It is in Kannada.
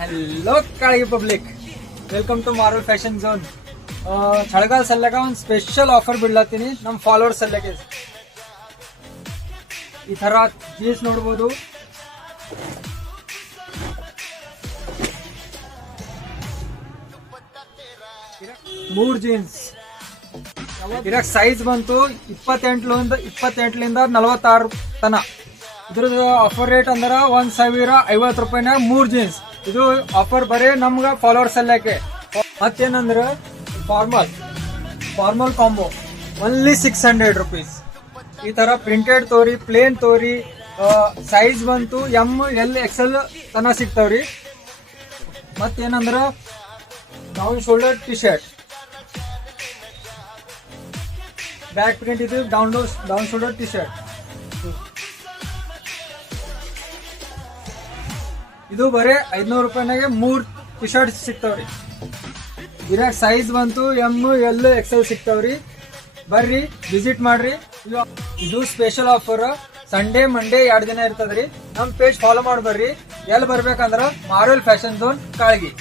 Hello Kalagi public, welcome to Marvel fashion zone. ಚಳಿಗಾಲ ಸಲ್ಲಾಗ ಒಂದು ಸ್ಪೆಷಲ್ ಆಫರ್ ಬಿಡ್ಲತ್ತೀನಿ ನಮ್ಮ ಫಾಲೋವರ್ಸ್ ಸಲ್ಲಾಗೆ. ಈ ತರ ಜೀನ್ಸ್ ನೋಡ್ಬೋದು, ಮೂರ್ ಜೀನ್ಸ್ ಇರಾಕ್ ಸೈಜ್ ಬಂತು 28ಲಿಂದ 46 ತನ. ಇದ್ರದ್ದು ಆಫರ್ ರೇಟ್ ಅಂದ್ರೆ 1050 ರೂಪಾಯಿನಾಗ 3 ಜೀನ್ಸ್. ಇದು ಆಫರ್ ಬರೀ ನಮ್ಗ ಫಾಲೋವರ್ಸ್ ಅಲ್ಲಕ್ಕೆ. ಮತ್ತೇನಂದ್ರೆ ಫಾರ್ಮಲ್ ಕಾಂಬೋ ಓನ್ಲಿ 600 ರುಪೀಸ್. ಈ ತರ ಪ್ರಿಂಟೆಡ್ ತೋರಿ, ಪ್ಲೇನ್ ತೋರಿ, ಸೈಜ್ ಬಂತು ML XL ತನ ಸಿಗ್ತಾವ್ರಿ. ಮತ್ತೇನಂದ್ರ down shoulder T shirt, back print ಇದು ಡೌನ್ ಶೋಲ್ಡರ್ ಟಿ ಶರ್ಟ್. ಇದು ಬರೀ 500 ರೂಪಾಯಿನಾಗೆ 3 ಟಿ ಶರ್ಟ್ ಸಿಗ್ತಾವ್ರಿ. ಇರಾಕ್ ಸೈಜ್ ಬಂತು ML XL ಸಿಗ್ತಾವ್ರಿ. ಬರ್ರಿ ವಿಸಿಟ್ ಮಾಡ್ರಿ. ಇದು ಸ್ಪೆಷಲ್ ಆಫರ್ ಸಂಡೇ ಮಂಡೇ 2 ದಿನ ಇರ್ತದ್ರಿ. ನಮ್ ಪೇಜ್ ಫಾಲೋ ಮಾಡಿ ಬರ್ರಿ. ಎಲ್ಲಿ ಬರ್ಬೇಕಂದ್ರ ಮಾರ್ವೆಲ್ ಫ್ಯಾಷನ್ ಝೋನ್ ಕಾಳಗಿ.